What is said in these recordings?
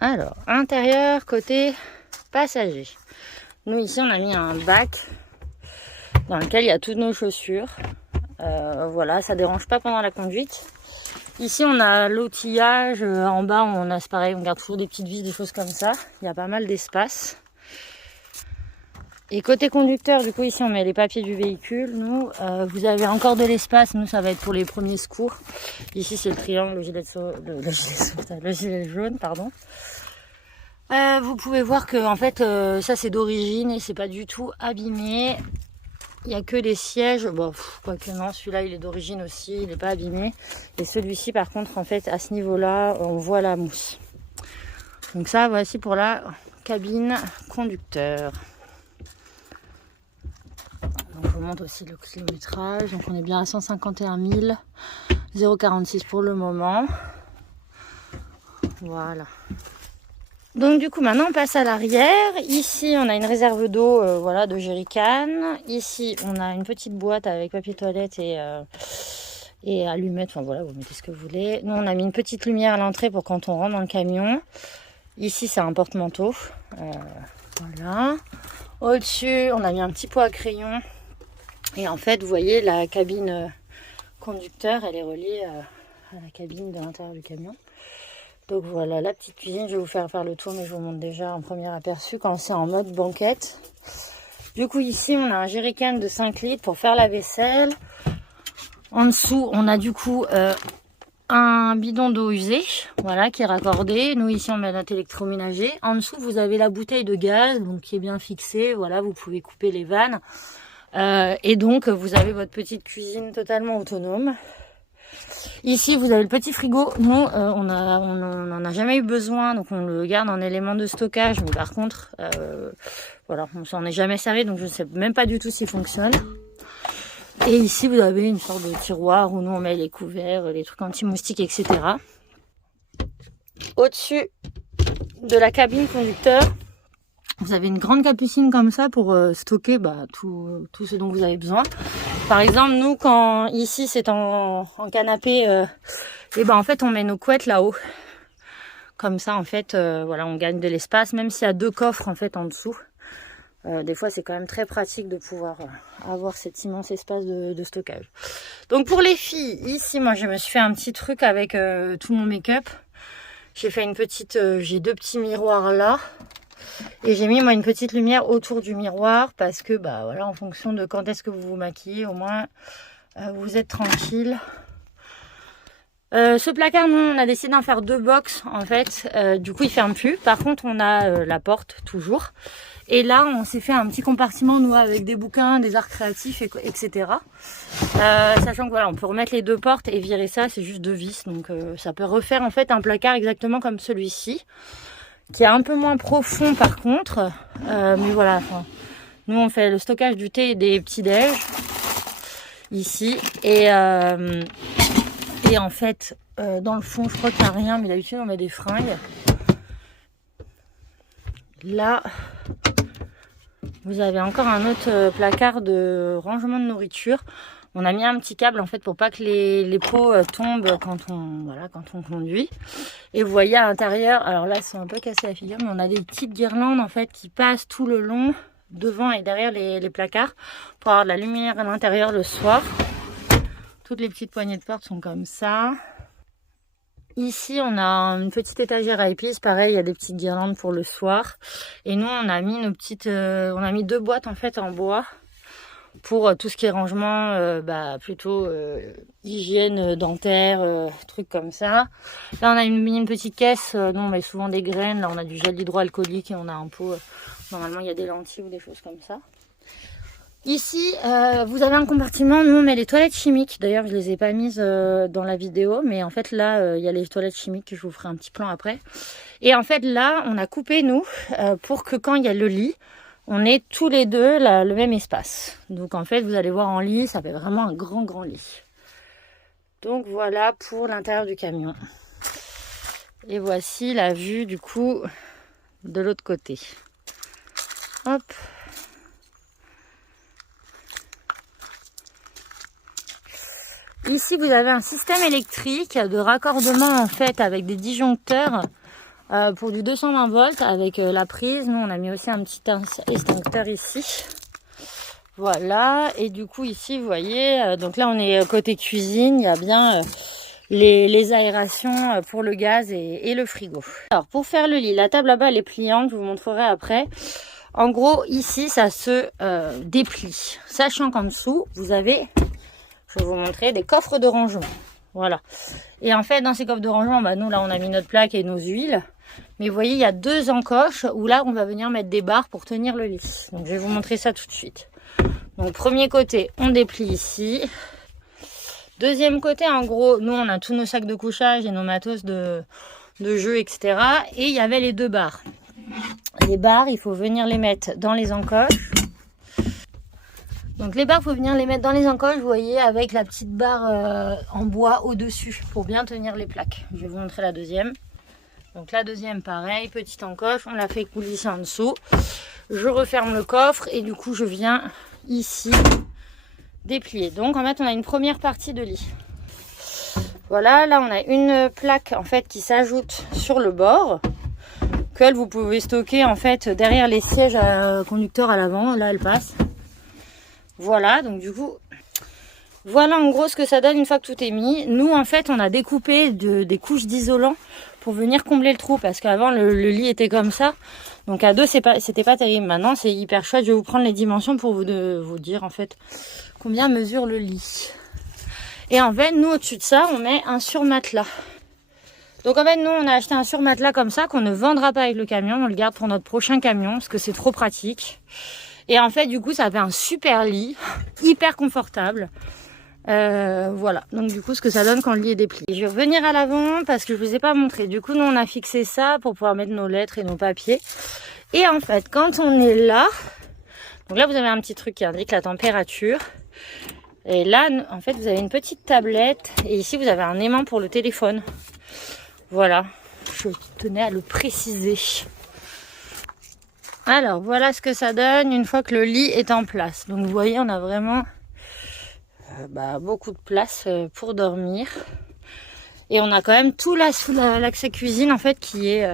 Alors, intérieur, côté passager. Nous, ici, on a mis un bac dans lequel il y a toutes nos chaussures. Voilà, ça dérange pas pendant la conduite. Ici, on a l'outillage. En bas, on a, c'est pareil, on garde toujours des petites vis, des choses comme ça. Il y a pas mal d'espace. Et côté conducteur, du coup, ici, on met les papiers du véhicule. Nous, vous avez encore de l'espace. Nous, ça va être pour les premiers secours. Ici, c'est le triangle, le gilet jaune, pardon. Vous pouvez voir que, en fait, ça, c'est d'origine et c'est pas du tout abîmé. Il n'y a que les sièges. Bon, quoique non, celui-là, il est d'origine aussi. Il n'est pas abîmé. Et celui-ci, par contre, en fait, à ce niveau-là, on voit la mousse. Donc ça, voici pour la cabine conducteur. Donc, je vous montre aussi le kilométrage. Donc on est bien à 151 000, 0,46 pour le moment. Voilà. Donc du coup maintenant on passe à l'arrière. Ici on a une réserve d'eau voilà, de jerrycan. Ici on a une petite boîte avec papier toilette et allumettes. Enfin voilà, vous mettez ce que vous voulez. Nous on a mis une petite lumière à l'entrée pour quand on rentre dans le camion. Ici c'est un porte-manteau. Voilà. Au-dessus on a mis un petit pot à crayon. Et en fait, vous voyez, la cabine conducteur, elle est reliée à la cabine de l'intérieur du camion. Donc voilà, la petite cuisine, je vais vous faire le tour, mais je vous montre déjà un premier aperçu quand c'est en mode banquette. Du coup, ici, on a un jerrycan de 5 litres pour faire la vaisselle. En dessous, on a du coup un bidon d'eau usée, voilà, qui est raccordé. Nous, ici, on met notre électroménager. En dessous, vous avez la bouteille de gaz, donc qui est bien fixée. Voilà, vous pouvez couper les vannes. Et donc vous avez votre petite cuisine totalement autonome. Ici vous avez le petit frigo. Nous on n'en a jamais eu besoin, donc on le garde en élément de stockage, mais par contre voilà, on s'en est jamais servi, donc je ne sais même pas du tout s'il fonctionne. Et ici vous avez une sorte de tiroir où nous on met les couverts, les trucs anti-moustiques, etc. Au-dessus de la cabine conducteur, vous avez une grande capucine comme ça pour stocker tout ce dont vous avez besoin. Par exemple, nous, quand ici c'est en canapé, et ben en fait on met nos couettes là-haut. Comme ça, en fait, voilà, on gagne de l'espace, même s'il y a 2 coffres en fait en dessous. Des fois, c'est quand même très pratique de pouvoir avoir cet immense espace de stockage. Donc pour les filles, ici, moi, je me suis fait un petit truc avec tout mon make-up. J'ai fait une petite, j'ai 2 petits miroirs là. Et j'ai mis moi une petite lumière autour du miroir parce que bah voilà, en fonction de quand est-ce que vous vous maquillez, au moins vous êtes tranquille. Ce placard, nous on a décidé d'en faire 2 box en fait. Du coup il ferme plus. Par contre on a la porte toujours. Et là on s'est fait un petit compartiment nous avec des bouquins, des arts créatifs, etc. Sachant que voilà, on peut remettre les 2 portes et virer ça, c'est juste 2 vis. Donc ça peut refaire en fait un placard exactement comme celui-ci, qui est un peu moins profond par contre, mais voilà, enfin, nous on fait le stockage du thé et des petits déj ici, et en fait dans le fond je crois qu'il n'y a rien, mais d'habitude on met des fringues. Là vous avez encore un autre placard de rangement de nourriture. On a mis un petit câble en fait pour pas que les pots tombent quand on conduit. Et vous voyez à l'intérieur, alors là ils sont un peu cassés la figure, mais on a des petites guirlandes en fait qui passent tout le long, devant et derrière les placards, pour avoir de la lumière à l'intérieur le soir. Toutes les petites poignées de porte sont comme ça. Ici on a une petite étagère à épices, pareil, il y a des petites guirlandes pour le soir. Et nous on a mis nos petites, on a mis 2 boîtes en fait en bois, pour tout ce qui est rangement, plutôt hygiène dentaire, trucs comme ça. Là on a mis une petite caisse, nous on met souvent des graines, là on a du gel hydroalcoolique et on a un pot, normalement il y a des lentilles ou des choses comme ça. Ici vous avez un compartiment, nous on met les toilettes chimiques, d'ailleurs je les ai pas mises dans la vidéo, mais en fait là il y a les toilettes chimiques, je vous ferai un petit plan après. Et en fait là on a coupé nous, pour que quand il y a le lit, on est tous les deux le même espace. Donc en fait, vous allez voir en lit, ça fait vraiment un grand lit. Donc voilà pour l'intérieur du camion. Et voici la vue du coup de l'autre côté. Hop. Ici, vous avez un système électrique de raccordement en fait avec des disjoncteurs pour du 220 volts avec la prise. Nous on a mis aussi un petit extincteur ici. Voilà, et du coup ici vous voyez, donc là on est côté cuisine, il y a bien les aérations pour le gaz et le frigo. Alors pour faire le lit, la table là-bas elle est pliante, je vous montrerai après. En gros ici ça se déplie, sachant qu'en dessous vous avez, je vais vous montrer, des coffres de rangement. Voilà, et en fait dans ces coffres de rangement, bah, nous là on a mis notre plaque et nos huiles. Mais vous voyez, il y a deux encoches où là, on va venir mettre des barres pour tenir le lit. Donc, je vais vous montrer ça tout de suite. Donc, premier côté, on déplie ici. Deuxième côté, en gros, nous, on a tous nos sacs de couchage et nos matos de jeu, etc. Et il y avait les deux barres. Les barres, il faut venir les mettre dans les encoches. Donc, les barres, il faut venir les mettre dans les encoches, vous voyez, avec la petite barre en bois au-dessus pour bien tenir les plaques. Je vais vous montrer la deuxième. Donc la deuxième pareil, petite encoche, on la fait coulisser en dessous. Je referme le coffre et du coup je viens ici déplier. Donc en fait on a une première partie de lit. Voilà, là on a une plaque en fait qui s'ajoute sur le bord. Que vous pouvez stocker en fait derrière les sièges conducteurs à l'avant. Là elle passe. Voilà, donc du coup... Voilà en gros ce que ça donne une fois que tout est mis. Nous en fait on a découpé des couches d'isolant pour venir combler le trou parce qu'avant le lit était comme ça. Donc à deux c'était pas terrible. Maintenant c'est hyper chouette. Je vais vous prendre les dimensions pour vous dire en fait combien mesure le lit. Et en fait nous au-dessus de ça on met un surmatelas. Donc en fait nous on a acheté un surmatelas comme ça qu'on ne vendra pas avec le camion. On le garde pour notre prochain camion parce que c'est trop pratique. Et en fait du coup ça fait un super lit, hyper confortable. Voilà, donc du coup ce que ça donne quand le lit est déplié. Je vais revenir à l'avant parce que je vous ai pas montré. Du coup nous on a fixé ça pour pouvoir mettre nos lettres et nos papiers. Et en fait quand on est là, donc là vous avez un petit truc qui indique la température. Et là en fait vous avez une petite tablette et ici vous avez un aimant pour le téléphone. Voilà, je tenais à le préciser. Alors voilà ce que ça donne une fois que le lit est en place. Donc vous voyez on a vraiment beaucoup de place pour dormir. Et on a quand même tout là sous l'accès cuisine en fait qui est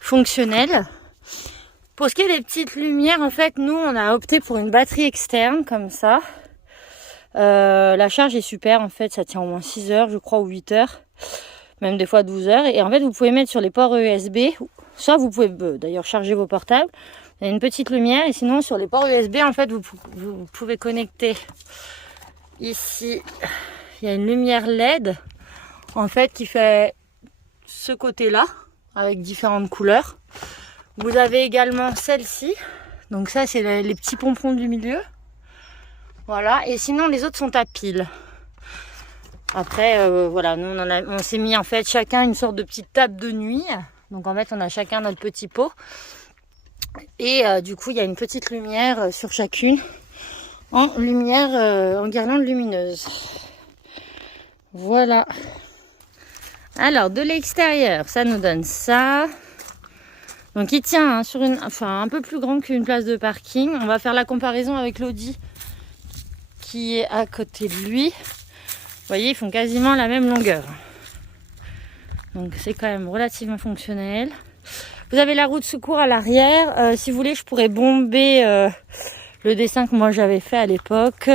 fonctionnel. Pour ce qui est des petites lumières, en fait nous on a opté pour une batterie externe comme ça. La charge est super en fait, ça tient au moins 6 heures je crois ou 8 heures. Même des fois 12 heures. Et en fait vous pouvez mettre sur les ports USB, soit vous pouvez d'ailleurs charger vos portables. Il y a une petite lumière et sinon sur les ports USB en fait vous pouvez connecter. Ici, il y a une lumière LED en fait qui fait ce côté-là avec différentes couleurs. Vous avez également celle-ci. Donc ça, c'est les petits pompons du milieu. Voilà. Et sinon, les autres sont à pile. Après, voilà, nous on s'est mis en fait chacun une sorte de petite table de nuit. Donc en fait, on a chacun notre petit pot. Et du coup, il y a une petite lumière sur chacune. En lumière, en guirlande lumineuse. Voilà. Alors, de l'extérieur, ça nous donne ça. Donc, il tient sur un peu plus grand qu'une place de parking. On va faire la comparaison avec l'Audi qui est à côté de lui. Vous voyez, ils font quasiment la même longueur. Donc, c'est quand même relativement fonctionnel. Vous avez la roue de secours à l'arrière. Si vous voulez, je pourrais bomber... le dessin que moi j'avais fait à l'époque.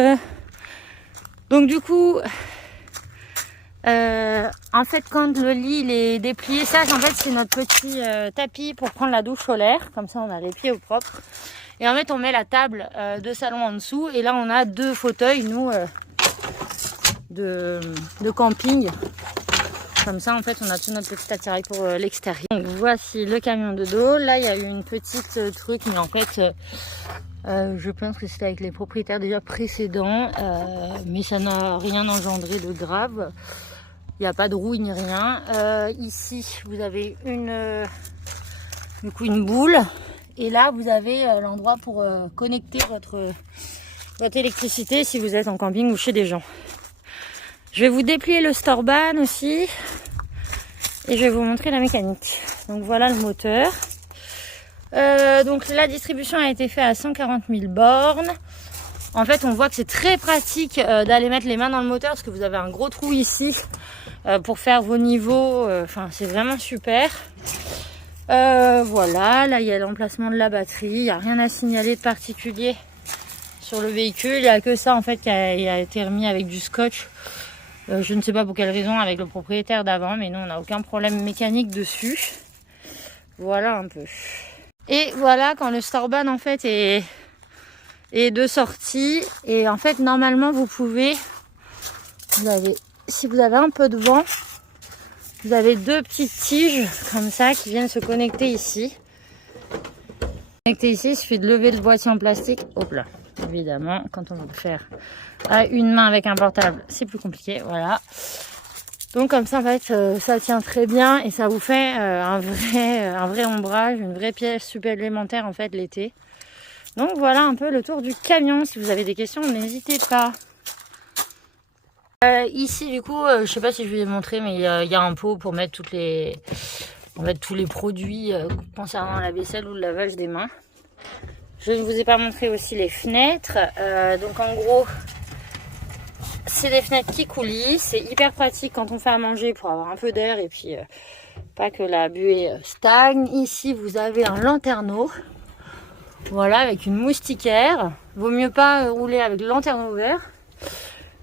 Donc du coup, en fait quand le lit il est déplié, ça en fait c'est notre petit tapis pour prendre la douche solaire. Comme ça on a les pieds au propre. Et en fait on met la table de salon en dessous. Et là on a deux fauteuils, nous, de camping. Comme ça en fait on a tout notre petit attirail pour l'extérieur. Donc voici le camion de dos. Là il y a eu une petite truc, mais en fait... je pense que c'était avec les propriétaires déjà précédents, mais ça n'a rien engendré de grave. Il n'y a pas de rouille ni rien. Ici, vous avez une boule. Et là, vous avez l'endroit pour connecter votre électricité si vous êtes en camping ou chez des gens. Je vais vous déplier le Storban aussi. Et je vais vous montrer la mécanique. Donc voilà le moteur. Donc la distribution a été faite à 140 000 bornes. En fait on voit que c'est très pratique d'aller mettre les mains dans le moteur parce que vous avez un gros trou ici pour faire vos niveaux. Enfin c'est vraiment super. Voilà, là il y a l'emplacement de la batterie, il n'y a rien à signaler de particulier sur le véhicule, il n'y a que ça en fait qui a été remis avec du scotch. Je ne sais pas pour quelle raison avec le propriétaire d'avant, mais nous on n'a aucun problème mécanique dessus. Voilà un peu. Et voilà quand le Storban en fait est de sortie. Et en fait normalement vous pouvez, si vous avez un peu de vent, vous avez deux petites tiges comme ça qui viennent se connecter ici. Connecter ici, il suffit de lever le boîtier en plastique. Hop là. Évidemment, quand on veut le faire à une main avec un portable, c'est plus compliqué. Voilà. Donc comme ça, en fait, ça tient très bien et ça vous fait un vrai ombrage, une vraie pièce supplémentaire en fait l'été. Donc voilà un peu le tour du camion. Si vous avez des questions, n'hésitez pas. Ici du coup, je sais pas si je vous ai montré, mais il y a un pot pour mettre tous les produits concernant la vaisselle ou le lavage des mains. Je ne vous ai pas montré aussi les fenêtres. Donc en gros, c'est des fenêtres qui coulissent. C'est hyper pratique quand on fait à manger pour avoir un peu d'air et puis pas que la buée stagne. Ici, vous avez un lanterneau. Voilà, avec une moustiquaire. Vaut mieux pas rouler avec le lanterneau ouvert.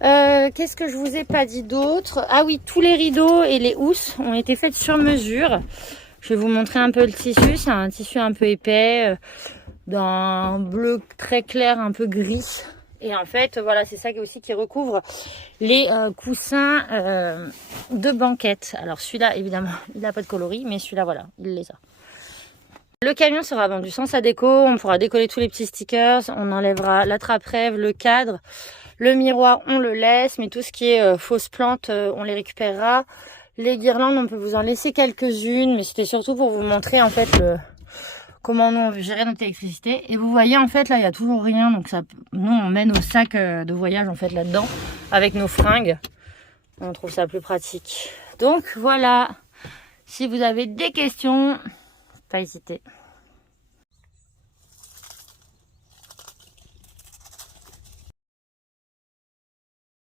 Qu'est-ce que je vous ai pas dit d'autre? Ah oui, tous les rideaux et les housses ont été faits sur mesure. Je vais vous montrer un peu le tissu. C'est un tissu un peu épais, d'un bleu très clair, un peu gris. Et en fait, voilà, c'est ça qui recouvre les coussins de banquette. Alors celui-là, évidemment, il n'a pas de coloris, mais celui-là, voilà, il les a. Le camion sera vendu sans sa déco. On pourra décoller tous les petits stickers. On enlèvera la trappe-rêve, le cadre. Le miroir, on le laisse. Mais tout ce qui est fausses plantes, on les récupérera. Les guirlandes, on peut vous en laisser quelques-unes. Mais c'était surtout pour vous montrer en fait comment nous on gérait notre électricité. Et vous voyez en fait là, il n'y a toujours rien. Donc ça, nous on met nos sacs de voyage en fait là-dedans. Avec nos fringues. On trouve ça plus pratique. Donc voilà. Si vous avez des questions, pas hésiter.